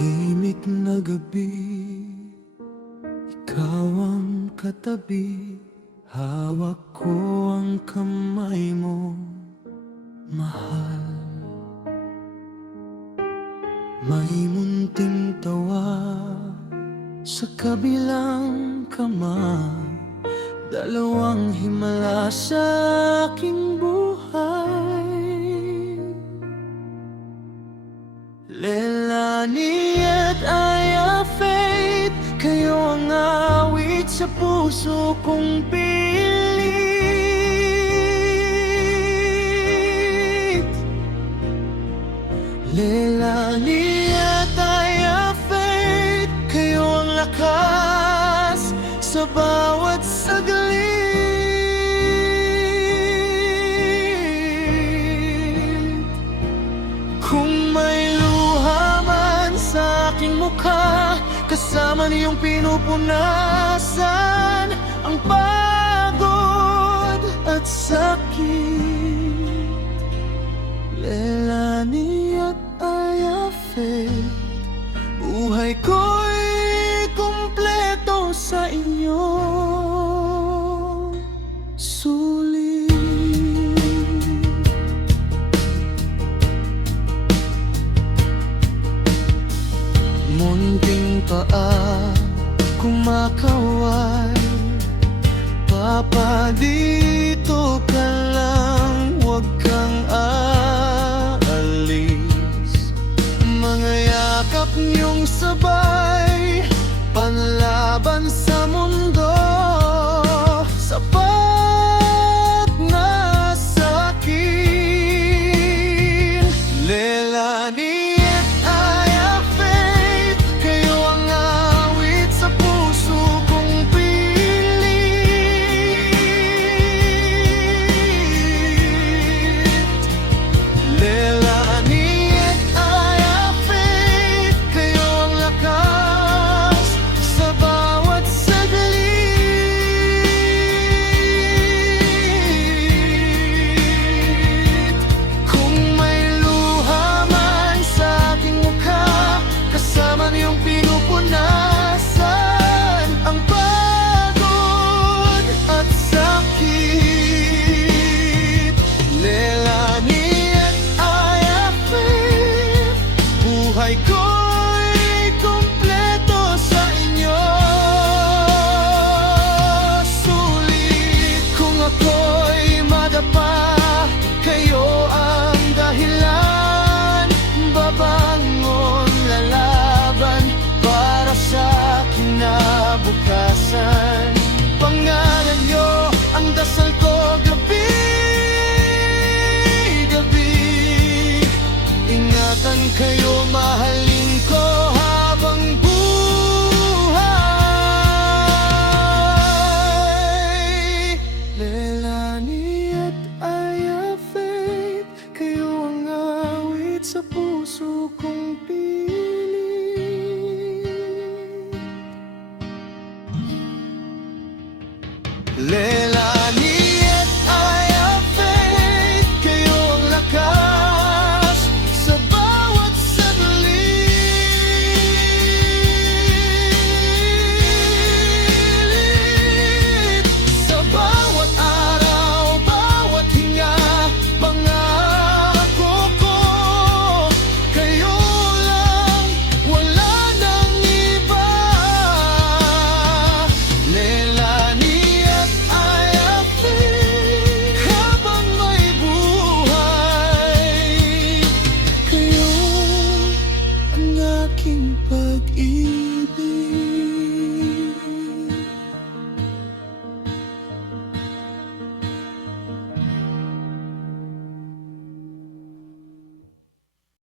Tahimik na gabi, ikaw ang katabi. Hawak ko ang kamay mo, mahal. May munting tawa sa kabilang kamay, dalawang himala sa aking buhay. Leilani at Aya Faith, kayo ang awit sa puso kong pilit. Leilani at Aya Faith, kayo ang lakas sa bawat saglit. Kung may luha man sa aking mukha, kasama niyong pinupunasan ang pagod at sakit. Leilani at Aya Faith, buhay ko'y kumpleto sa inyo. Sulit. Munting paa kumakaway, Papa, dito ka lang, huwag kang aalis. Mga yakap niyong sabay,